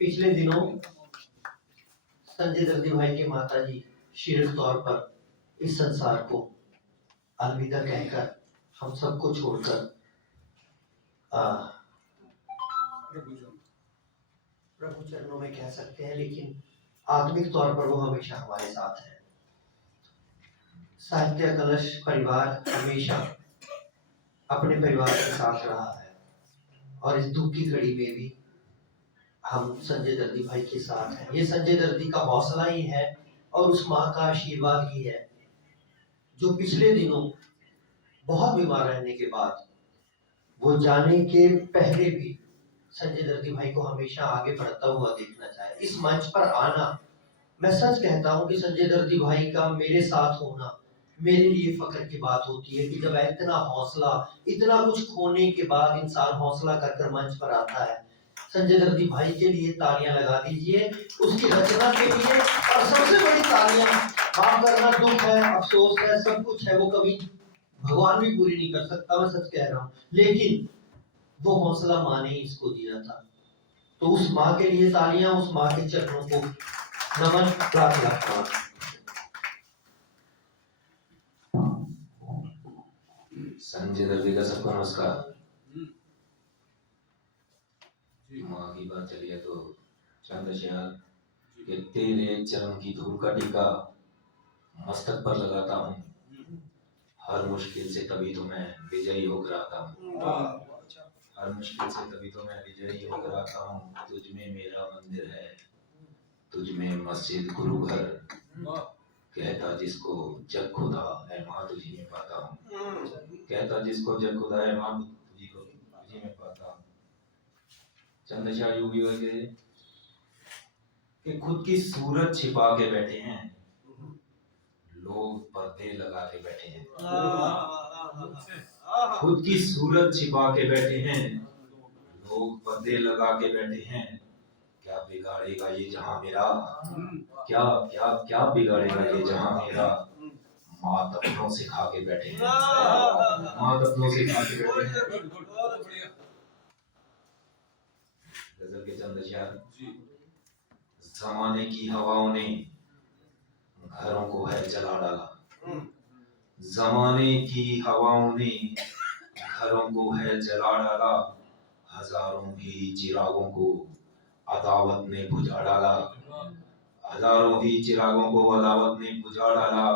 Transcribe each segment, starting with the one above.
पिछले दिनों संजय दर्दी भाई के माता जी शीर्ष तौर पर इस संसार को अलविदा कहकर हम सबको छोड़कर प्रभु चरणों में कह सकते हैं, लेकिन आत्मिक तौर पर वो हमेशा हमारे साथ है। साहित्य कलश परिवार हमेशा अपने परिवार के साथ रहा है और इस दुख की घड़ी में भी हम संजय दर्दी भाई के साथ हैं। ये संजय दर्दी का हौसला ही है और उस माँ का आशीर्वाद ही है जो पिछले दिनों बहुत बीमार रहने के बाद वो जाने के पहले भी संजय दर्दी भाई को हमेशा आगे बढ़ता हुआ देखना चाहे। इस मंच पर आना, मैं सच कहता हूँ कि संजय दर्दी भाई का मेरे साथ होना मेरे लिए फख्र की बात होती है कि जब इतना हौसला, इतना कुछ खोने के बाद इंसान हौसला कर मंच पर आता है। संजय दर्दी भाई के लिए तालियां लगा दीजिए, उसकी रचना के लिए। और सबसे बड़ी तालियां, माफ करना, दुख है, अफसोस है, सब कुछ है, वो कभी भगवान भी पूरी नहीं कर सकता, मैं सच कह रहा हूँ, लेकिन वो हौसला माँ ने इसको दिया था। तो उस माँ के लिए तालियां, उस माँ के चरणों को नमन, लाख लाख। संजय दर्दी का सबको नमस्कार। माँ की बात चली है तो चंद्रशेखर के तेरे चरण की धूल का टीका मस्तक पर लगाता हूँ। हर मुश्किल से तभी तो मैं विजयी होकर आता हूँ। हर मुश्किल से तभी तो मैं विजयी होकर आता हूँ। तुझ में मेरा मंदिर है, तुझ में मस्जिद गुरु घर, कहता जिसको जग खुदा है माँ तुझी में पाता हूँ। कहता जिसको जग खुदा है माँ तुझी में पाता हूँ। चंद्रशाह योगी वगैरह कि खुद की सूरत छिपा के बैठे हैं, लोग पर्दे लगा के बैठे हैं। खुद की सूरत छिपा के बैठे हैं, लोग पर्दे लगा के बैठे हैं। क्या बिगाड़ेगा ये जहां मेरा, क्या क्या क्या बिगाड़ेगा ये जहां मेरा। माँ तपनों से खा के बैठे हैं, माँ तपनों से खा के बैठे हैं। गजल के चंद अशआर। जमाने की हवाओं ने घरों को है जला डाला, जमाने की हवाओं ने घरों को है जला डाला। हजारों ही चिरागों को अदावत ने बुझा डाला, हजारों ही चिरागों को अदावत ने बुझा डाला।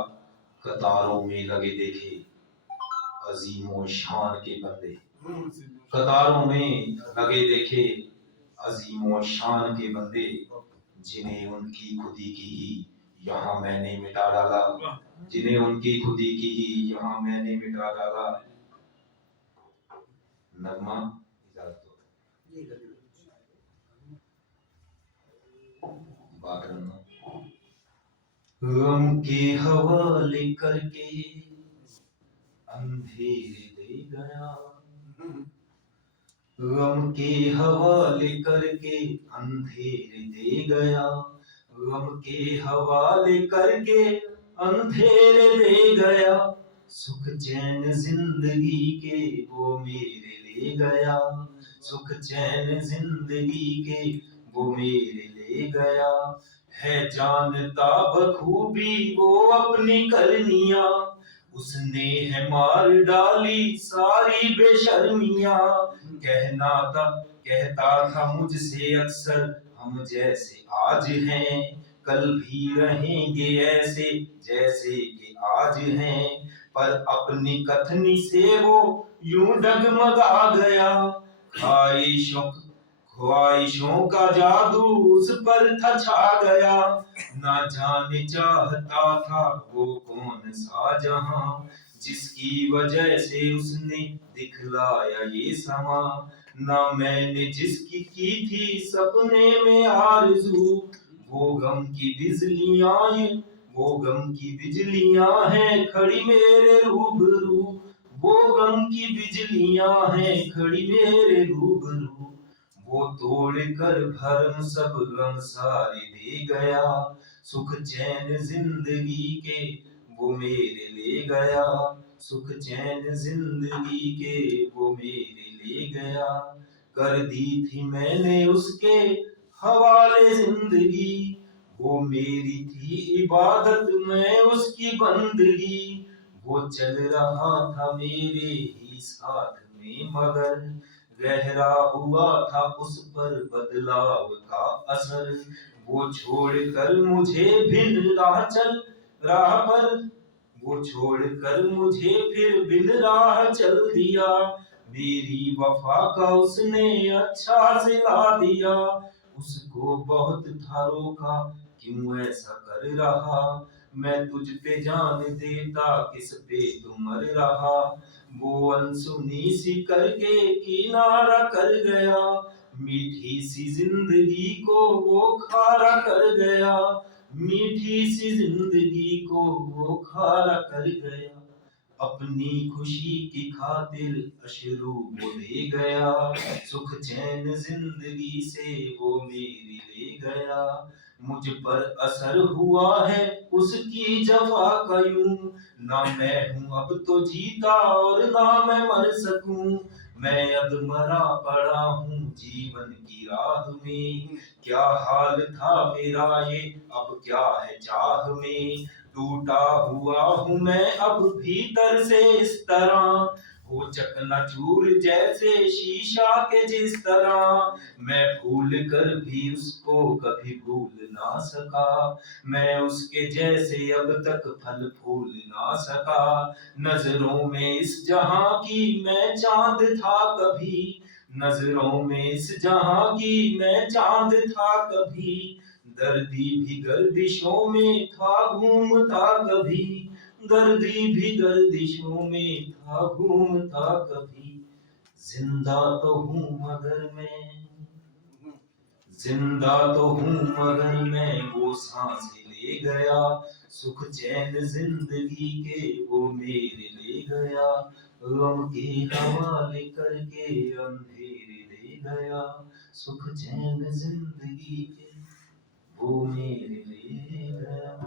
कतारों में लगे देखे अजीमो शान के बंदे, कतारों में लगे देखे अजीमो शान के बंदे। जिन्हें उनकी खुदी की ही यहाँ मैंने मिटा डाला, जिन्हें उनकी खुदी की ही यहाँ मैंने मिटा डाला। नगमा इजाजत गम के हवाले करके अंधेरे दे गया, गम के हवाले करके अंधेरे दे गया, गम के हवाले करके अंधेरे दे गया। सुख चैन जिंदगी के वो मेरे ले गया, सुख चैन जिंदगी के वो मेरे ले गया। है जानता बखूबी वो अपनी करनिया, उसने है मार डाली सारी बेशर्मियां। कहता था मुझसे अक्सर हम जैसे आज हैं, कल भी रहेंगे ऐसे जैसे कि आज हैं। पर अपनी कथनी से वो यूं डगमगा गया, ख्वाहिशों का जादू उस पर था छा गया। ना जाने चाहता था वो कौन सा जहां, जिसकी वजह से उसने दिखलाया ये समा। ना मैंने जिसकी की थी सपने में आरज़ू, वो गम की बिजलियां हैं खड़ी मेरे रूबरू, वो गम की बिजलियां हैं खड़ी मेरे रूबरू। वो तोड़ कर भरम सब गम सारे दे गया, सुख चैन जिंदगी के वो मेरे ले गया, सुख चैन जिंदगी के वो मेरे ले गया। कर दी थी मैंने उसके हवाले जिंदगी। वो मेरी थी इबादत, मैं उसकी बंदगी। वो चल रहा था मेरे ही साथ में, मगर गहरा हुआ था उस पर बदलाव का असर। वो छोड़कर मुझे भिन्न राह चल राह पर, वो छोड़कर मुझे फिर बिन राह चल दिया। मेरी वफा का उसने अच्छा सिला दिया। उसको बहुत था रोका, क्यों ऐसा कर रहा। मैं तुझ पे जान देता, किस पे तू मर रहा। वो अनसुनी सी करके किनारा कर गया। मीठी सी जिंदगी को वो खारा कर गया। मीठी सी जिंदगी को वो खारा कर गया। अपनी खुशी की खातिर अश्रु वो दे गया। सुख चैन जिंदगी से वो मेरी ले गया। मुझ पर असर हुआ है उसकी जफा का यूं। ना मैं हूं अब तो जीता और ना मैं मर सकूं। मैं अधमरा पड़ा हूं जीवन की राह में। क्या हाल था मेरा ये, अब क्या है चाह में। टूटा हुआ हूं मैं अब भीतर से इस तरह। हो चकनाचूर जैसे शीशा के जिस तरह। मैं भूल कर भी उसको कभी भूल ना सका। मैं उसके जैसे अब तक फल फूल ना सका। नजरों में इस जहां की मैं चांद था कभी। नजरों में इस जहां की मैं चांद था कभी। दर्दी भी गर्दिशों में था घूमता कभी। दर्दी भी गर्दिशों में था घूमता कभी। जिंदा तो हूं मगर मैं, जिंदा तो हूं मगर मैं वो सांसें ले गया। सुख चैन जिंदगी के वो मेरे ले गया। गम के हवाले करके अंधेरे ले गया। सुख चैन जिंदगी के वो मेरे ले गया।